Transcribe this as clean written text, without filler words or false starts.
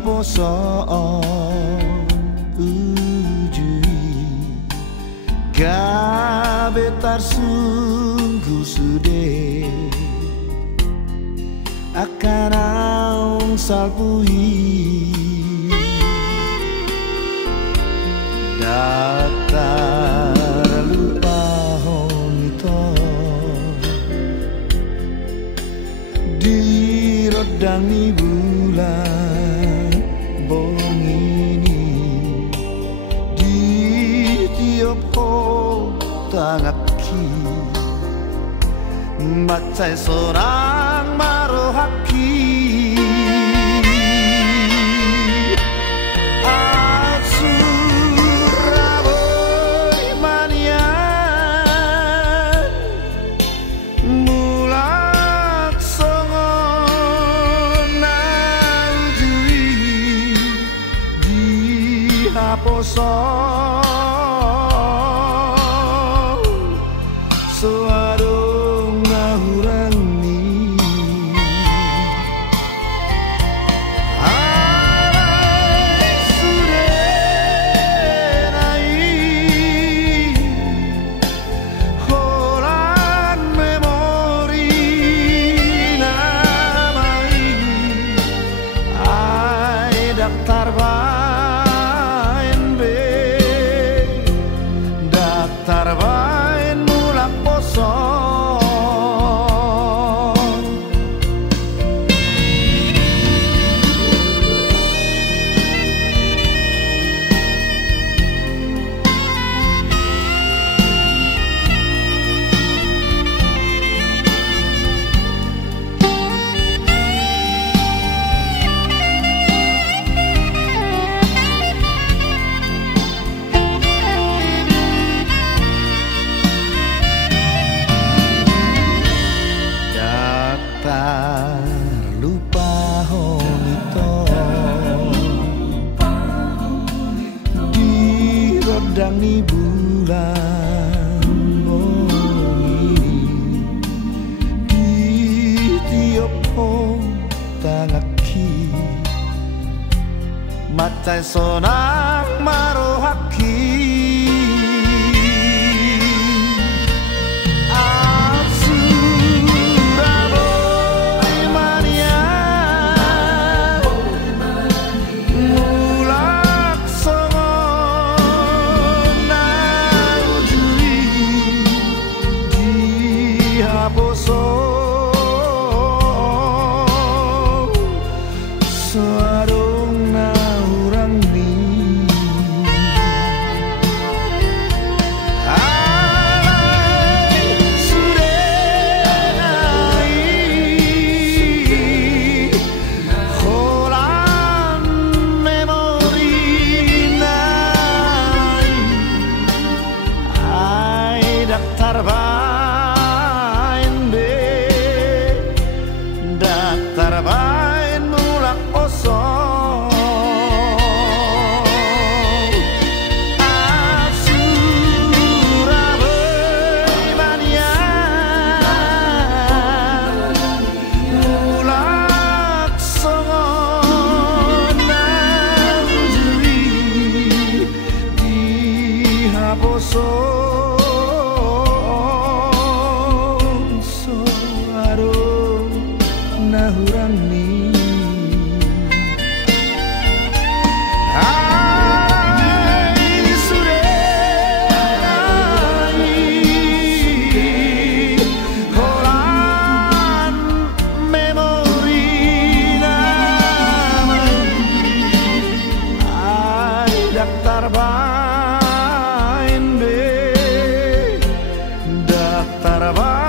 poso ujui gabetar sungguh sude akan aung salpui datar lupa honito di rodangi bulan bongini di tiap tangaki bacai seorang marohaki poso suarung ngahurani alai surenai holan memori namai ai daftar tarbain mulak poso lupa honito di rodangi bulan bongini di tiap tangaki macai sonang marohaki poso sarung ngahurang ni alai surenai holan memori nai ai daftar tarbain mulak poso Surabaya manian mulak songo nanjuri di haposo nahurani ai surenai holan memori namai ai daftar bain be daftar bain